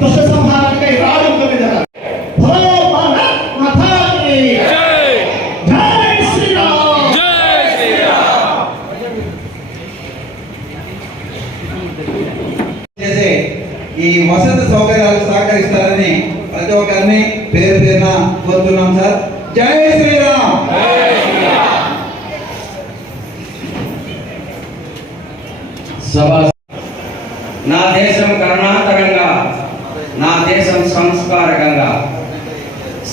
Dosa samhara kai raaru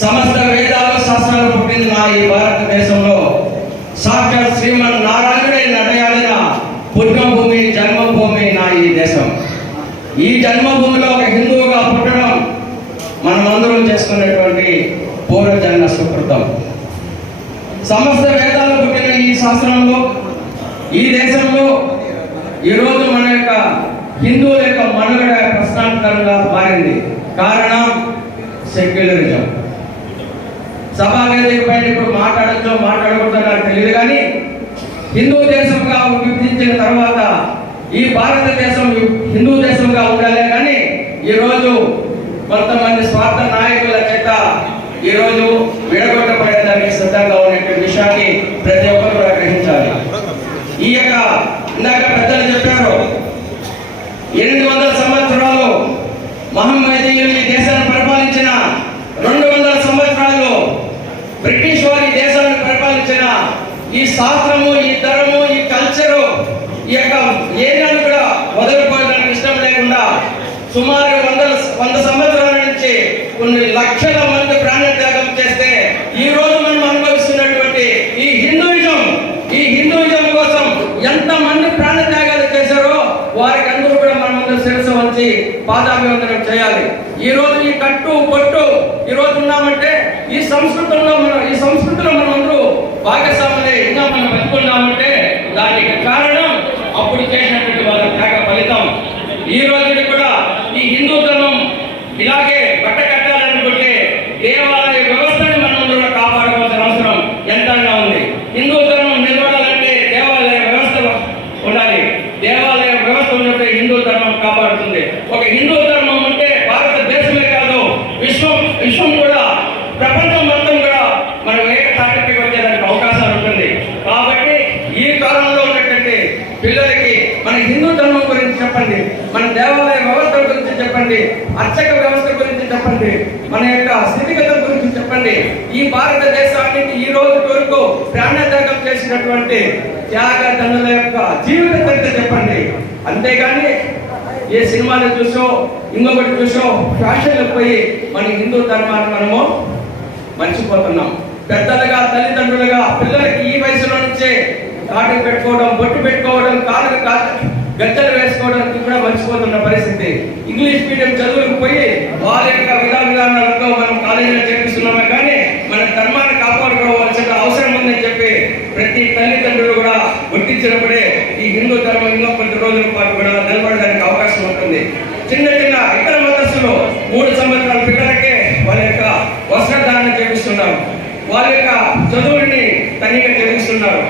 సమస్త వేదాలు శాస్త్రాలు పుట్టింది నా ఈ భారతదేశంలో. సాక్షాత్ శ్రీమన్ నారాయణుడే నడయాడిన పుణ్యభూమి జన్మభూమి నా ఈ దేశం. ఈ జన్మభూమిలో ఒక హిందువుగా పుట్టడం మనమందరం చేసుకునేటువంటి పూర్వజన్మ సుకృతం. సమస్త వేదాలు పుట్టిన ఈ శాస్త్రంలో ఈ దేశంలో ఈరోజు మన యొక్క హిందువుల యొక్క మనుగడ ప్రశ్నాంతరంగా మారింది. కారణం సెక్యులరిజం. సభా ఇప్పుడు మాట్లాడచ్చో మాట్లాడకూడదో నాకు తెలియదు కానీ హిందూ దేశంగా విభజించిన తర్వాత ఈ భారతదేశం హిందూ దేశంగా ఉండాలి కానీ ఈరోజు కొంతమంది స్వార్థ నాయకుల చేత ఈరోజు విడగొట్టబడేదానికి సిద్ధంగా ఉన్నటువంటి విషయాన్ని ప్రతి ఒక్కరు కూడా గ్రహించాలి ఈ యొక్క ఇందాక పెద్దలు చెప్పారు ఎనిమిది వందల సంవత్సరాలు మహమ్మదీయులు ఈ దేశాన్ని పరిపాలించిన రెండు వందల సంవత్సరాలు బ్రిటిష్ వారి ఈ దేశాన్ని పరిపాలించిన ఈ శాస్త్రము ఈ తరము ఈ కల్చరు ఈ యొక్క ఏరియాను కూడా వదిలిపోవడానికి ఇష్టం లేకుండా సుమారు వందల వంద సంవత్సరాల నుంచి కొన్ని లక్షల మంది ప్రాణత్యాగం చేస్తే ఈ రోజు మనం అనుభవిస్తున్నటువంటి ఈ హిందూయిజం ఈ హిందూయిజం కోసం ఎంత మంది ప్రాణత్యాగాలు చేశారో వారికి అందరూ కూడా మన ముందు శిరస వంచి పాదాభివందనం చేయాలి. ఈ రోజు ఈ కట్టు పొట్టు ఈ రోజు ఉన్నామంటే ఈ సంస్కృతంలో మనం ఈ సంస్కృతిలో మనం అందరూ భాగస్వాములే ఇంకా మనం బతుకున్నామంటే దానికి కారణం అప్పుడు చేసినటువంటి వాళ్ళ త్యాగ ఫలితం. ఈ రోజుకి కూడా హిందూ ధర్మం ఇలాగే బట్ట కట్టాలనుకుంటే దేవాలయం వ్యవస్థని మనం అందరూ కూడా కాపాడుకోవాల్సిన అవసరం ఎంతైనా ఉంది హిందూ ధర్మం నిలబడాలంటే దేవాలయ వ్యవస్థ ఉండాలి దేవాలయ వ్యవస్థ ఉన్నట్టు హిందూ ధర్మం కాపాడుతుంది ఒక హిందూ ధర్మం ఉంటే భారతదేశమే కాదు విశ్వం విశ్వం కూడా ప్రపంచం మొత్తం కూడా మనం ఏకతాటిపై వచ్చేదానికి అవకాశం ఉంటుంది కాబట్టి ఈ కాలంలో ఉన్నటువంటి పిల్లలకి మన హిందూ ధర్మం గురించి చెప్పండి మన దేవాలయ వ్యవస్థ గురించి చెప్పండి అర్చక వ్యవస్థ గురించి చెప్పండి. మన యొక్క స్థితిగతుల గురించి చెప్పండి. ఈ భారతదేశానికి ఈ రోజు వరకు ప్రాణత్యాగం చేసినటువంటి త్యాగదండుల యొక్క జీవిత చరిత్ర చెప్పండి. అంతేగాని ఏ సినిమాలు చూసో ఇంకొకటి చూసో ఫ్యాషన్లకు పోయి మన హిందూ ధర్మాన్ని మనము మర్చిపోతున్నాం. పెద్దలుగా తల్లిదండ్రులుగా పిల్లలకి ఈ వయసులో నుంచే కాటు పెట్టుకోవడం బొట్టు పెట్టుకోవడం కాదు కాదు గద్దలు వేసుకోవడానికి కూడా మర్చిపోతున్న పరిస్థితి. ఇంగ్లీష్ మీడియం చదువులకు పోయి వాళ్ళ యొక్క విధాన విధానాలతో మనం కాలేజీలో చేపిస్తున్నామే కానీ మన ధర్మాన్ని కాపాడుకోవాల్సిన అవసరం ఉందని చెప్పి ప్రతి తల్లిదండ్రులు కూడా గుర్తించినప్పుడే ఈ హిందూ ధర్మం ఇంకా కొద్ది రోజుల పాటు కూడా నిలబడడానికి అవకాశం ఉంటుంది. చిన్న చిన్న ఇతర మతస్సులు మూడు సంవత్సరాల పిల్లలకే వాళ్ళ యొక్క వస్త్రధారణ చేపిస్తున్నారు. వాళ్ళ యొక్క చదువుని తనిఖీ చేపిస్తున్నారు.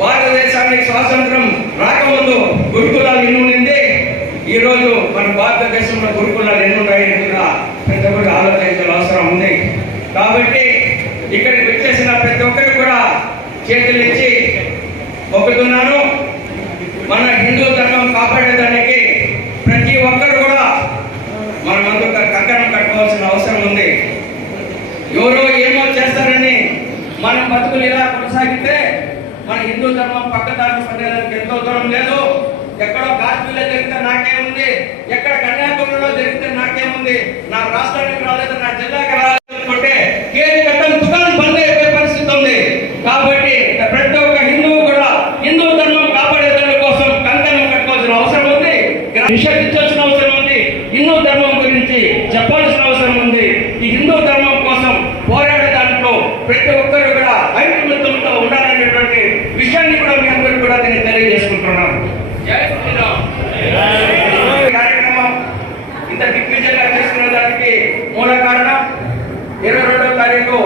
భారతదేశానికి స్వాతంత్రం రాకముందు గురుకుల ఈరోజు మన భారతదేశంలో గురుకులాలు ఎన్ని ఉన్నాయని కూడా ప్రతి ఒక్కరు ఆలోచించాల్సిన అవసరం ఉంది. కాబట్టి ఇక్కడికి వచ్చేసిన ప్రతి ఒక్కరు కూడా చేతులు ఇచ్చి మొక్కుతున్నాను. మన హిందూ ధర్మం కాపాడేదానికి ప్రతి ఒక్కరు కూడా మనమందరూ కంకణం కట్టుకోవాల్సిన అవసరం ఉంది. ఎవరో ఏమో చేస్తారని మనం బతుకులు ఇలా కొనసాగితే మన హిందూ ధర్మం పక్కదారి పడేదానికి ఎంతో దూరం లేదు. ఎక్కడో కాశ్మీర్లో జరిగితే నాకేముంది? ఎక్కడ కన్యాకుమారిలో జరిగితే నాకేముంది? నా రాష్ట్రానికి రాలేదు నా జిల్లాకి రాలేదు అనుకుంటే కేరి కట్టం దుకాణం బంద్ అయిపోయే పరిస్థితి ఉంది. కాబట్టి ప్రతి ఒక్క హిందువు కూడా హిందూ ధర్మం కాపాడే దాని కోసం కంకణం కట్టుకోవాల్సిన అవసరం ఉంది. నిషేధించాల్సిన అవసరం ఉంది. హిందూ ధర్మం గురించి చెప్పాల్సిన అవసరం ఉంది. ఈ హిందూ ధర్మం కోసం పోరాడే దాంట్లో ప్రతి ఒక్కరు కూడా ఐక్యమత్యంతో ఉండాలనేటువంటి విషయాన్ని కూడా మీ అందరూ కూడా నేను తెలియజేసుకుంటున్నాను జై శ్రీరామ్ ఈ కార్యక్రమం ఇంత దిగ్విజయంగా చేసుకునే దానికి మూల కారణం ఇరవై రెండవ తారీఖు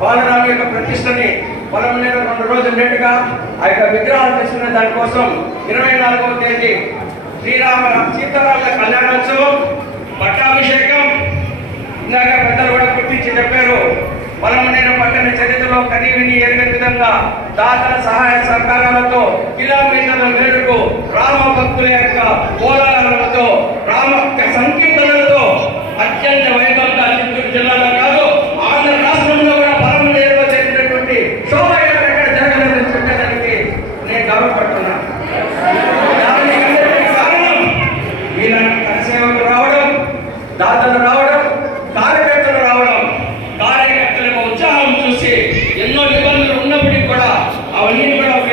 బాలరాము యొక్క ప్రతిష్టని పొలం మీద రెండు రోజులు లేటుగా ఆ యొక్క విగ్రహాలు తెచ్చిన దానికోసం ఇరవై నాలుగవ తేదీ శ్రీరామ సీతారాముల కళ్యాణోత్సవం పట్టాభిషేకం. ఇందాక పెద్దలు కూడా గుర్తించి చెప్పారు పొలమనేరు పట్టణ చరిత్రలో కనీవిని ఎరగని విధంగా దాతల సహాయ సహకారాలతో కిలోమీటర్ల మేరకు రామ భక్తుల యొక్క పోరాట రామ సంకీర్తనలతో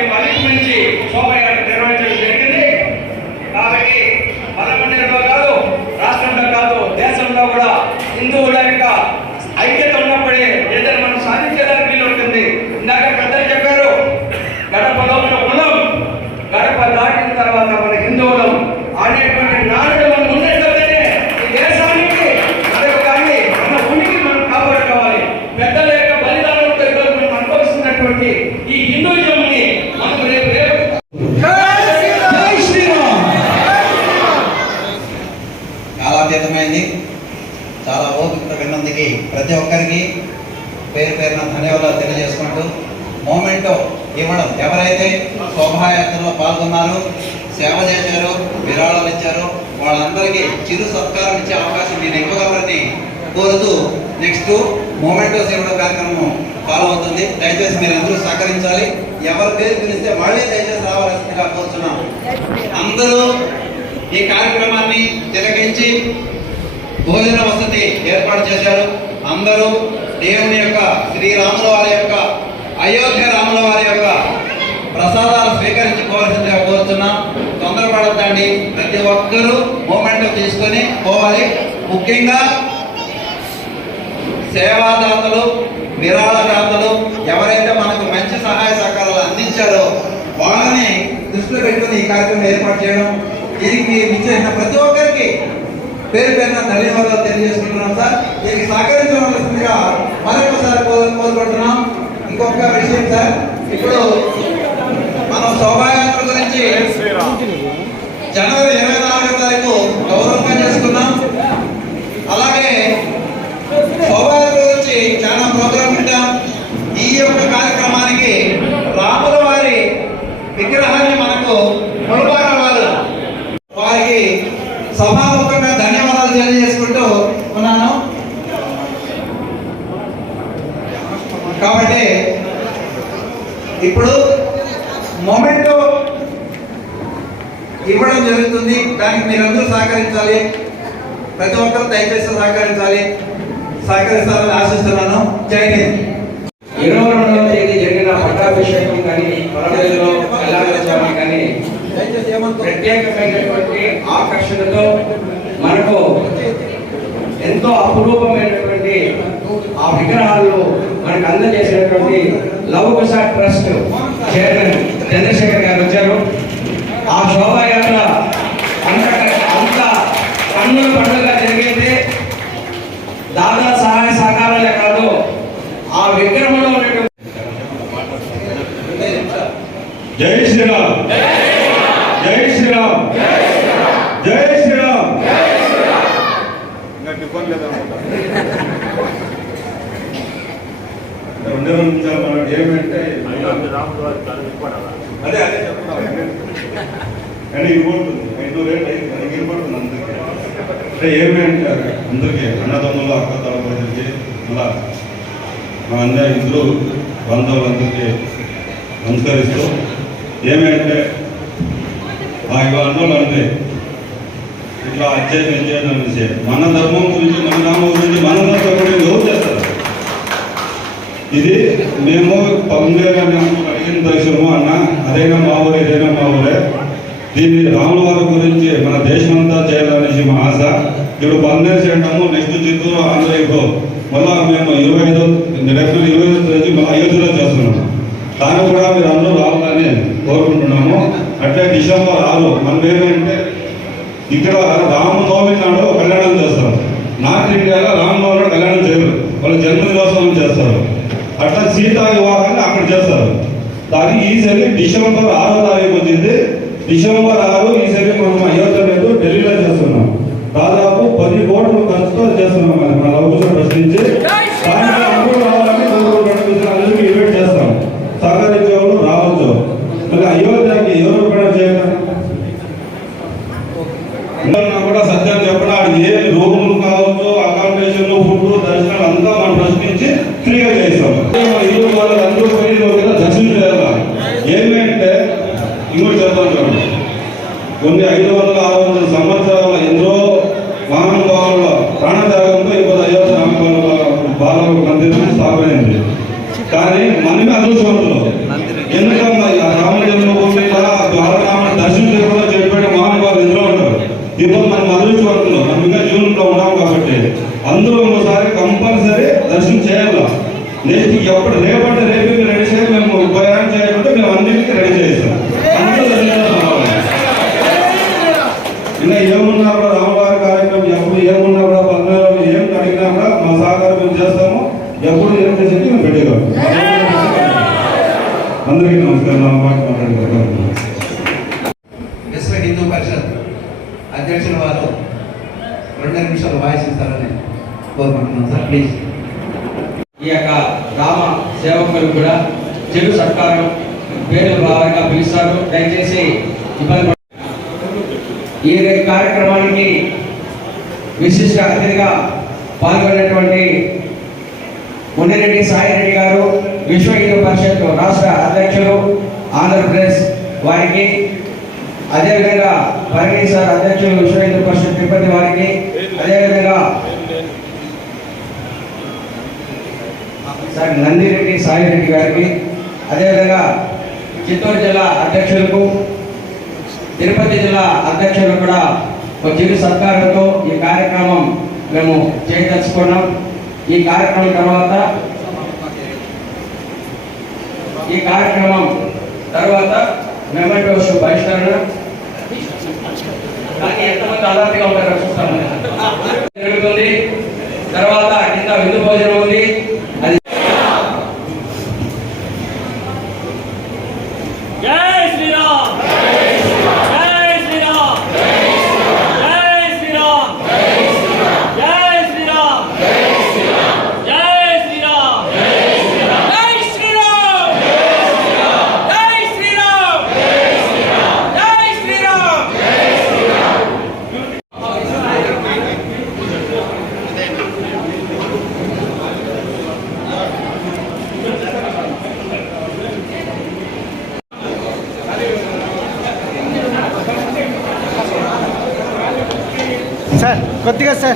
తారీఖు నుంచి శోభయాత్ర నిర్వహించడం జరిగింది కాబట్టి పదకొండులో కాదు రాష్ట్రంలో కాదు దేశంలో కూడా హిందువుల యొక్క ఐక్యత ఉన్నప్పుడే ఏదైనా మనం సాధించేదానికి వీలు ఉంటుంది ఇందాక పెద్దలు చెప్పారు గడపలో ఉన్న కులం గడప దాటిన తర్వాత మన హిందువులం అనేటువంటి నాడు మనం ఉన్నట్లయితేనే ఈ దేశానికి మనకు కానీ మన ఉనికి మనం కాపాడుకోవాలి పెద్దల యొక్క బలిదానంతో ఈరోజు మనం అనుభవిస్తున్నటువంటి ఈ హిందూజంని మనకు రేపు రేపు జై శ్రీరామ్ కాలాతీతమైంది చాలా ఓపిక విన్నందుకు ప్రతి ఒక్కరికి పేరు పేరున ధన్యవాదాలు తెలియజేసుకుంటూ మూమెంట్ ఇవ్వడం. ఎవరైతే శోభాయాత్రలో పాల్గొన్నారో సేవ చేశారో విరాళాలు ఇచ్చారో వాళ్ళందరికీ చిరు సత్కారం ఇచ్చే అవకాశం నేను ఇవ్వగలరని కోరుతూ నెక్స్ట్ మూమెంటోస్ ఇవ్వడం కార్యక్రమం ఫాలో అవుతుంది. దయచేసి మీరు అందరూ సహకరించాలి. ఎవరి పేరు పిలిస్తే మళ్ళీ దయచేసి రావాల్సిందిగా కోరుతున్నాం అందరూ ఈ కార్యక్రమాన్ని తిలకించి భోజన వసతి ఏర్పాటు చేశారు. అందరూ దేవుని యొక్క శ్రీరాముల వారి యొక్క అయోధ్య రాముల వారి యొక్క ప్రసాదాలు స్వీకరించుకోవాల్సిందిగా కోరుతున్నాం తొందరపడద్దండి. ప్రతి ఒక్కరూ మూమెంట్ తీసుకొని పోవాలి. ముఖ్యంగా సేవాదాతలు విరాళదాతలు ఎవరైతే మనకు మంచి సహాయ సహకారాలు అందించారో వాళ్ళని దృష్టిలో పెట్టుకుని ఈ కార్యక్రమం ఏర్పాటు చేయడం దీనికి ఇచ్చేసిన ప్రతి ఒక్కరికి పేరు పేరున ధన్యవాదాలు తెలియజేసుకుంటున్నాం సార్. దీనికి సహకరించవలసిందిగా మరొకసారి కోరుకుంటున్నాం. ఇంకొక విషయం సార్. ఇప్పుడు మనం శోభాయాత్ర గురించి జనవరి ఇరవై నాలుగో తారీఖు గౌరవంగా చేసుకున్నాం. అలాగే శోభాయాత్ర గురించి చాలా ప్రోగ్రాం పెట్టాం ఈ యొక్క కార్యక్రమం రాముల వారి విగ్రహాన్ని మనకు ములబార వారు వారికి సభాముఖంగా ధన్యవాదాలు తెలియజేసుకుంటూ ఉన్నాను కాబట్టి ఇప్పుడు మొమెంటో ఇవ్వడం జరుగుతుంది. దానికి మీరందరూ సహకరించాలి. ప్రతి ఒక్కరు దయచేసి సహకరించాలి. సహకరిస్తారని ఆశిస్తున్నాను. జై హింద్. ఇరవై రెండవ తేదీ జరిగిన పట్టాభిషేకం కానీ పరమేశ్వరంలో కళ్యాణోత్సవం కానీ ప్రత్యేకమైనటువంటి ఆకర్షణతో మనకు ఎంతో అపురూపమైనటువంటి ఆ విగ్రహాలు మనకు అందజేసినటువంటి love trust chairman Chandrashekar garu వచ్చారు. ఆ శోభాయాత్ర అంత అంత కన్నుల పండుగ జరిగింది దాదా సహాయ సహకారాలే కాదు ఆ విగ్రహంలో ఉన్నటువంటి జై శ్రీరామ్. జై శ్రీరామ్. జై శ్రీరామ్. రెండే నిమిషాలు మనం ఏమంటే అదే అదే చెప్తాను కానీ ఇవ్వబడుతుంది ఐదు రేట్ ఐదు అది ఇవ్వబడుతుంది అందరికీ? అంటే ఏమంటే అందరికీ అన్నదమ్ములు అక్క తలపడికి అలా మా అందరి ఇద్దరు బంధువులందరికీ నమస్కరిస్తూ ఏమంటే మా ఇవాళ అన్నోళ్ళు అంతే ఇట్లా అధ్యయనం అధ్యయనం అనేసి మన ధర్మం గురించి మన నామం గురించి మన ధర్మం గురించి ఎవరు చేస్తారు? ఇది మేము పందే అడిగిన దర్శనము అన్న అదైనా మా ఊరే ఇదైనా మా ఊరే దీన్ని రాముల వారి గురించి మన దేశం అంతా చేయాలనేసి మా ఆశ. ఇప్పుడు పందేరు చేయడము నెక్స్ట్ చిత్తూరు ఆంధ్ర ఇప్పుడు మళ్ళా మేము ఇరవై ఐదు రేపు ఇరవై ఐదు నుంచి మళ్ళీ అయోధ్యలో చేస్తున్నాము దాన్ని కూడా మీరు అందరూ రావాలని కోరుకుంటున్నాము. అట్లే డిసెంబర్ ఆరు మనం ఏమంటే ఇక్కడ రామనవమి నాడు కళ్యాణం చేస్తారు. నార్త్ ఇండియాలో రామనవమి నాడు కళ్యాణం చేయరు. వాళ్ళు జన్మదినోత్సవం చేస్తారు. అట్లా సీతా వివాహాన్ని అక్కడ చేస్తారు. దానికి ఈసారి డిసెంబర్ ఆరో తారీఖు వచ్చింది. డిసెంబర్ ఆరు ఈసారి మనం అయోధ్య రేపు ఢిల్లీలో చేస్తున్నాం. దాదాపు పది కోట్ల ఖర్చుతో చేస్తున్నాం మన. లవకుశ ప్రశ్నించి. కొన్ని ఐదు వందల ఆరు విశిష్ట అతిథిగా పాల్గొన్నటువంటి ఉండిరెడ్డి సాయిరెడ్డి గారు విశ్వ హిందూ పరిషత్ రాష్ట్ర అధ్యక్షులు ఆంధ్రప్రదేశ్ వారికి అదేవిధంగా పరణి సార్ అధ్యక్షులు విశ్వ హిందూ పరిషత్ తిరుపతి వారికి అదేవిధంగా సార్ నందిరెడ్డి సాయి రెడ్డి గారికి అదేవిధంగా చిత్తూరు జిల్లా అధ్యక్షులకు తిరుపతి జిల్లా అధ్యక్షులు కూడా చిరు సత్కారంతో ఈ కార్యక్రమం మేము చేయదలుచుకున్నాం ఈ కార్యక్రమం తర్వాత ఈ కార్యక్రమం తర్వాత మేము ঠিক আছে।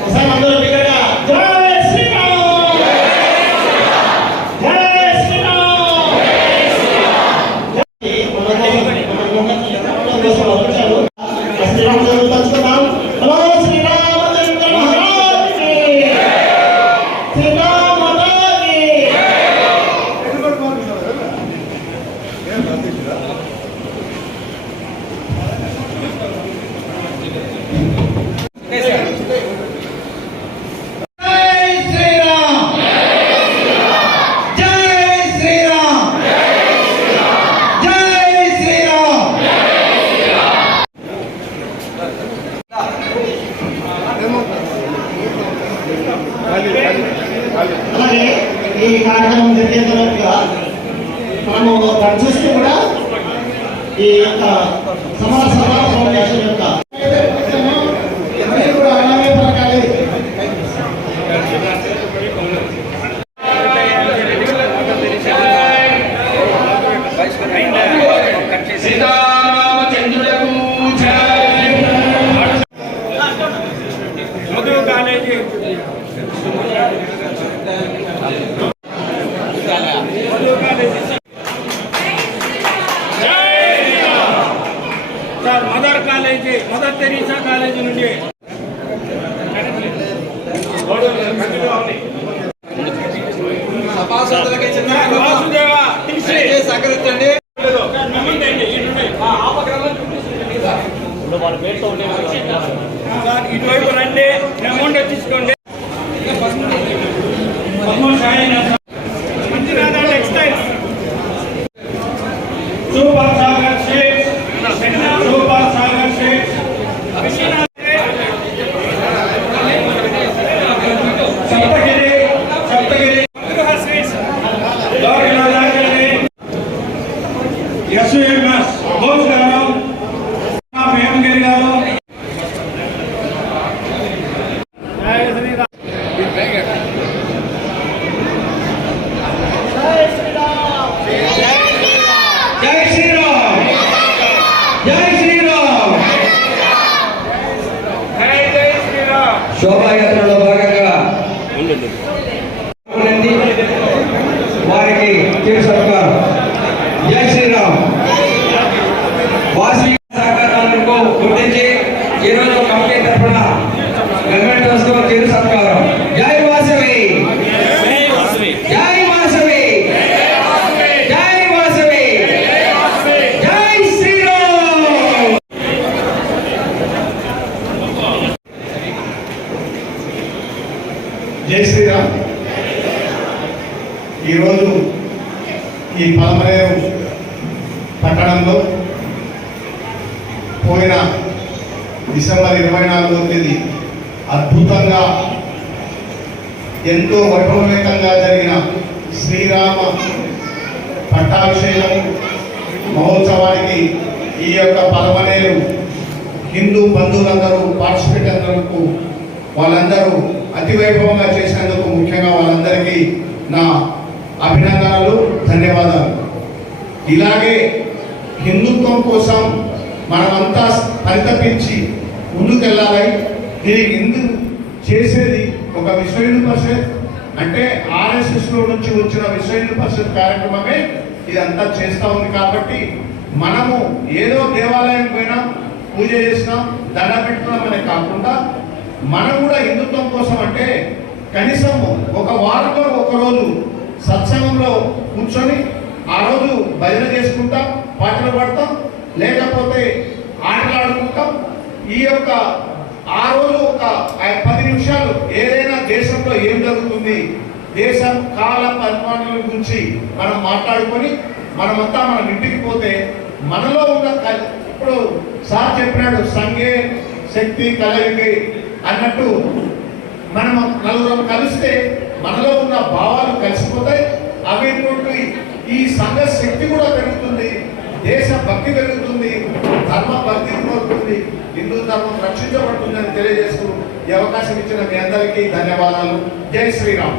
అలాగే ఈ కార్యక్రమం జరిగే తర్వాత దాని దర్శిస్తూ కూడా ఈ యొక్క సమాజ సభ ఫౌండేషన్ యొక్క కాలేజీ మదర్ తెరీసా కాలేజీ నుండి ఈ పలమరేరు పట్టణంలో పోయిన డిసెంబర్ ఇరవై నాలుగో తేదీ అద్భుతంగా ఎంతో వైభవేతంగా జరిగిన శ్రీరామ పట్టాభిషేకం మహోత్సవానికి ఈ యొక్క పలమనేరు హిందూ బంధువులందరూ పార్టిసిపేట్ అందరూ వాళ్ళందరూ అతి వైభవంగా చేసినందుకు ముఖ్యంగా వాళ్ళందరికీ నా అభినందనలు ధన్యవాదాలు. ఇలాగే హిందుత్వం కోసం మనమంతా పరితపించి ముందుకెళ్ళాలి. దీనికి ఎందుకు చేసేది ఒక విశ్వ హిందూ పరిషత్ అంటే ఆర్ఎస్ఎస్లో నుంచి వచ్చిన విశ్వ హిందూ పరిషత్ కార్యక్రమమే ఇదంతా చేస్తా ఉంది కాబట్టి మనము ఏదో దేవాలయం పోయినాం పూజ చేసినాం దండ పెట్టుకున్నాం అనే కాకుండా మనం కూడా హిందుత్వం కోసం అంటే కనీసం ఒక వారంలో ఒక రోజు సత్సంగంలో కూర్చొని ఆ రోజు భజన చేసుకుంటాం పాటలు పాడతాం లేకపోతే ఆటలు ఆడుకుంటాం. ఈ యొక్క ఆ రోజు ఒక పది నిమిషాలు ఏదైనా దేశంలో ఏం జరుగుతుంది దేశం కాల పరిమాణాల గురించి మనం మాట్లాడుకొని మనమంతా మనం ఇంటికి పోతే మనలో ఉన్న ఇప్పుడు సార్ చెప్పినాడు సంగే శక్తి కలయింది అన్నట్టు మనం నలుగురం కలిస్తే మనలో ఉన్న భావాలు కలిసిపోతాయి. అవేటువంటి ఈ సంఘ శక్తి కూడా పెరుగుతుంది. దేశ భక్తి పెరుగుతుంది. ధర్మ భక్తి పెరుగుతుంది హిందూ ధర్మం రక్షించబడుతుందని తెలియజేస్తూ ఈ అవకాశం ఇచ్చిన మీ అందరికీ ధన్యవాదాలు. జై శ్రీరామ్.